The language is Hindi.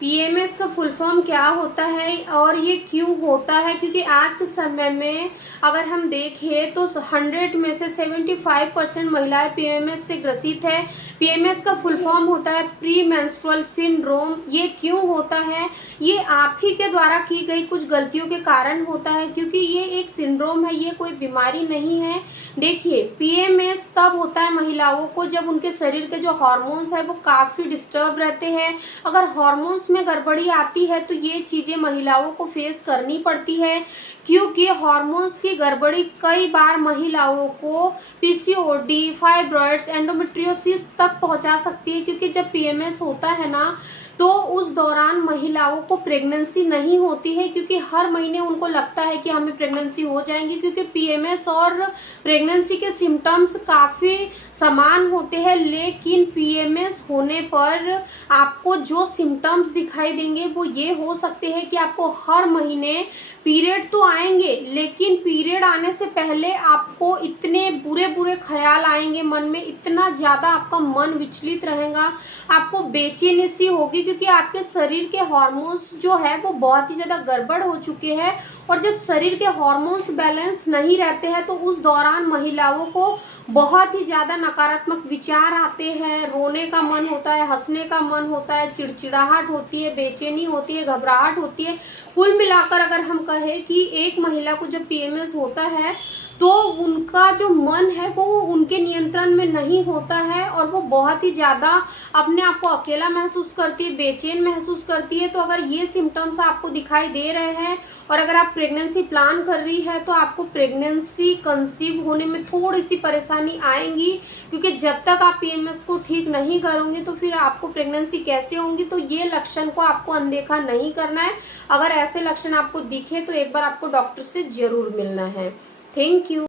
पीएमएस का फुल फॉर्म क्या होता है और ये क्यों होता है? क्योंकि आज के समय में अगर हम देखें तो 100 में से 75% महिलाएं पीएमएस से ग्रसित है। पीएमएस का फुल फॉर्म होता है प्री मेंस्ट्रुअल सिंड्रोम। ये क्यों होता है? ये आप ही के द्वारा की गई कुछ गलतियों के कारण होता है, क्योंकि ये एक सिंड्रोम है, ये कोई बीमारी नहीं है। देखिए, पीएमएस तब होता है महिलाओं को जब उनके शरीर के जो हार्मोन्स है वो काफ़ी डिस्टर्ब रहते हैं। अगर हार्मोन्स में गड़बड़ी आती है तो ये चीज़ें महिलाओं को फेस करनी पड़ती है, क्योंकि हार्मोन्स की गड़बड़ी कई बार महिलाओं को पीसीओडी, फाइब्रॉइड्स, एंडोमेट्रियोसिस तक पहुंचा सकती है। क्योंकि जब पीएमएस होता है ना, तो उस दौरान महिलाओं को प्रेगनेंसी नहीं होती है, क्योंकि हर महीने उनको लगता है कि हमें प्रेगनेंसी हो जाएंगी, क्योंकि पीएमएस और प्रेगनेंसी के सिम्टम्स काफ़ी समान होते हैं। लेकिन पीएमएस होने पर आपको जो सिम्टम्स दिखाई देंगे वो ये हो सकते हैं कि आपको हर महीने पीरियड तो आएंगे, लेकिन पीरियड आने से पहले आपको इतने बुरे बुरे ख्याल आएंगे मन में, इतना ज़्यादा आपका मन विचलित रहेगा, आपको बेचैनी सी होगी, क्योंकि आपके शरीर के हार्मोन्स जो है वो बहुत ही ज़्यादा गड़बड़ हो चुके हैं। और जब शरीर के हार्मोन्स बैलेंस नहीं रहते हैं तो उस दौरान महिलाओं को बहुत ही ज़्यादा नकारात्मक विचार आते हैं, रोने का मन होता है, हंसने का मन होता है, चिड़चिड़ाहट होती है, बेचैनी होती है, घबराहट होती है। कुल मिलाकर अगर हम कहें कि एक महिला को जब पीएमएस होता है तो उनका जो मन है वो उनके नियंत्रण में नहीं होता है, और वो बहुत ही ज़्यादा अपने आप को अकेला महसूस करती है, बेचैन महसूस करती है। तो अगर ये सिम्टम्स आपको दिखाई दे रहे हैं और अगर आप प्रेगनेंसी प्लान कर रही है तो आपको प्रेगनेंसी कंसीव होने में थोड़ी सी परेशानी आएंगी, क्योंकि जब तक आप पीएमएस को ठीक नहीं करोगे तो फिर आपको प्रेगनेंसी कैसे होंगी। तो ये लक्षण को आपको अनदेखा नहीं करना है। अगर ऐसे लक्षण आपको दिखे तो एक बार आपको डॉक्टर से ज़रूर मिलना है। Thank you.